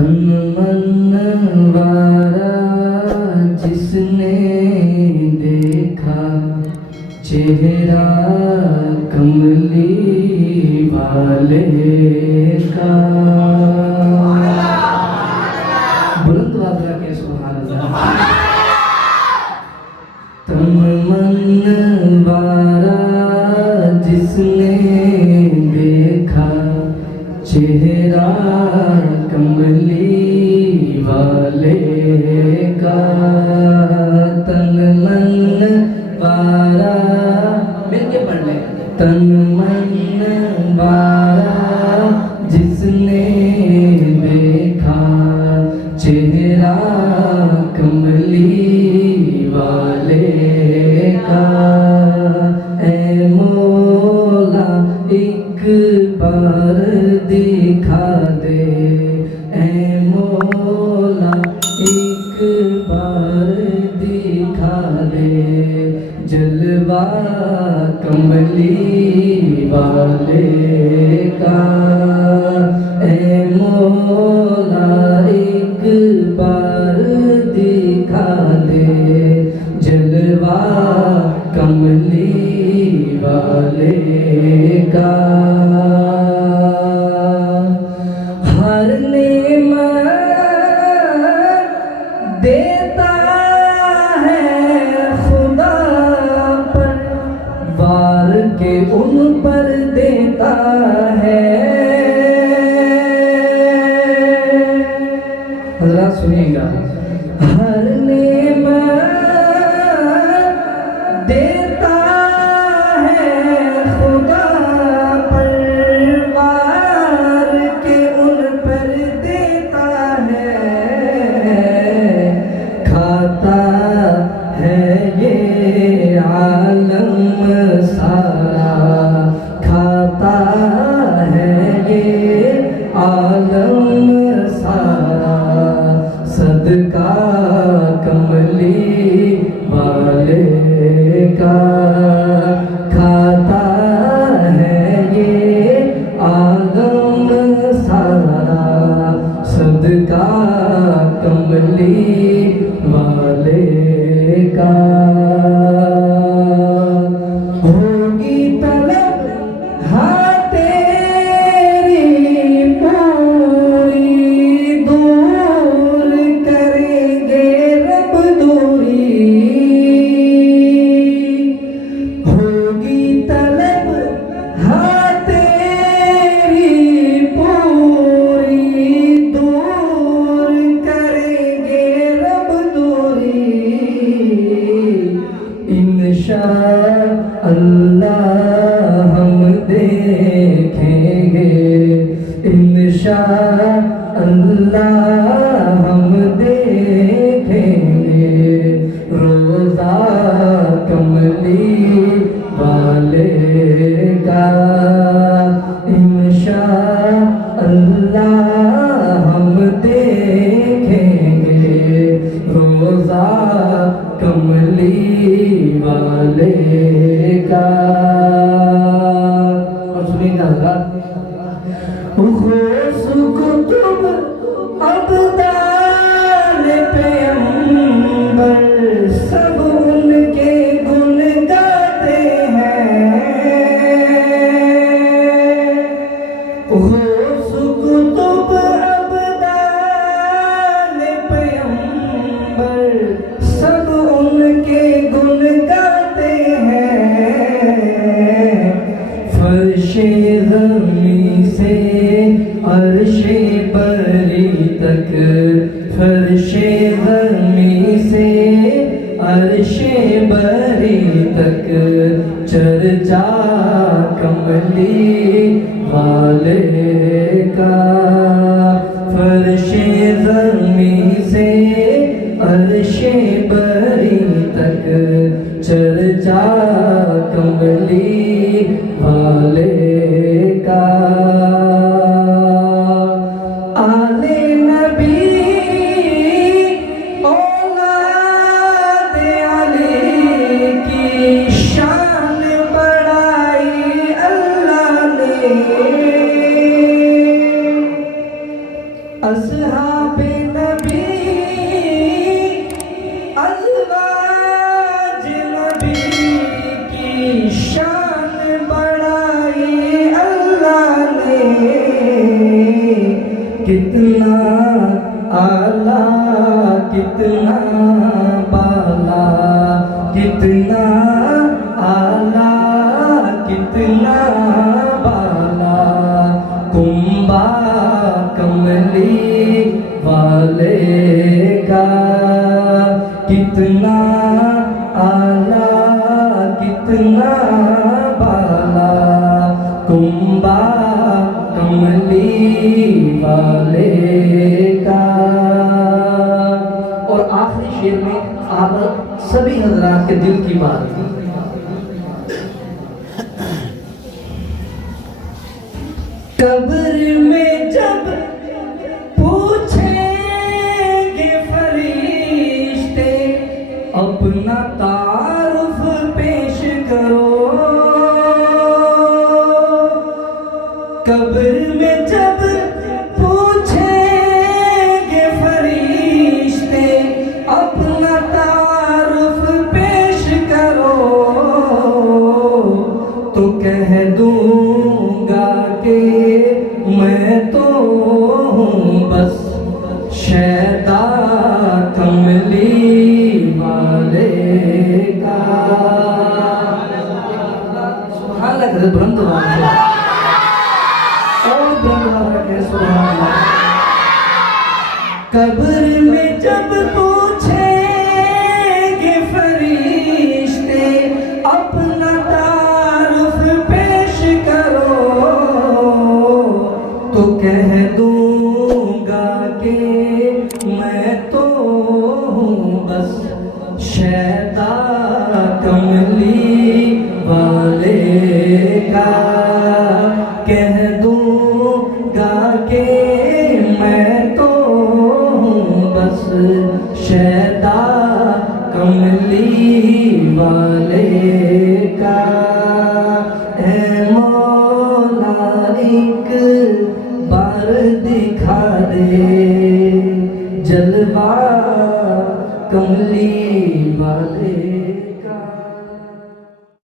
तन मन वारा जिसने देखा चेहरा कमली वाले का। बुलंद आवाज रखे सुभान अल्लाह। तन मन वारा जिसने देखा चेहरा कमली वाले का। तन मन वारा मिलके पढ़ ले। तन मन वारा जिसने देखा चेहरा कमली वाले का। ऐ मौला एक बार दिखा दे, ऐ मौला एक बार दिखा दे जलवा कमली वाले का। ऐ मौला एक बार दिखा दे जलवा कमली वाले का। हर नेमत देता है खुदा पर, वार के उन पर देता है। हज़रात सुनिएगा। हर नेमत देता है खुदा पर, वार के उन पर देता है। खाता है ये आलम सारा, खाता है ये आलम सारा सदका कमली वाले का। खाता है ये आलम सारा सदका कमली वाले का। होगी तलब हाँ तेरी पूरी, दूर करेंगे रब दूरी। होगी तलब हाँ तेरी पूरी, दूर करेंगे रब दूरी। इंशाअल्लाह हम देखेंगे, इंशाअल्लाह हम देखेंगे रोज़ा कमली वाले का। इंशाअल्लाह हम देखेंगे रोज़ा कमली वाले का। और सुनिएगा हज़रात। ग़ौस कुतुब अब्दाल पैगंबर सब उनके गुण गाते हैं। ग़ौस कुतुब अब्दाल पैगंबर सब उनके गुण गाते हैं। फर्शे ज़मीं से अर्शे बरी तक, फर्शे ज़मीं से अर्शे बरी तक चर्चा कमली वाले का। फर्शे ज़मीं से अर्शे बरी तक चर्चा कमली वाले का। आले नबी असहाबे नबी अज़वाज नबी की शान बढ़ाई अल्लाह ने। कितना आला कितना बाला, कितना आला कितना बाला, कुंबा कमली वाले का। कितना आला कितना बाला, कुंबा कमली वाले का। और आखिरी शेर में आप सभी हजरात के दिल की बात, कब्र में जब पूछेंगे फरिश्ते अपना तारुफ पेश करो। कब्र में जब पूछेंगे फरिश्ते अपना तारुफ पेश करो, तो कह दूंगा कि मैं तो हूँ बस शैदा कमली वाले का। सुभान अल्लाह, बुलंद आवाज़ से और बुलंद आवाज़ से सुभान अल्लाह। कब्र में जब पूछेंगे फरिश्ते अपना तारुफ पेश करो, तो कह दूंगा कि मैं तो हूँ बस शैदा कमली वाले का। कह दूंगा कि मैं तो हूँ बस शैदा कमली वाले का। है मौला एक बार दिखा दे जलवा कमली वाले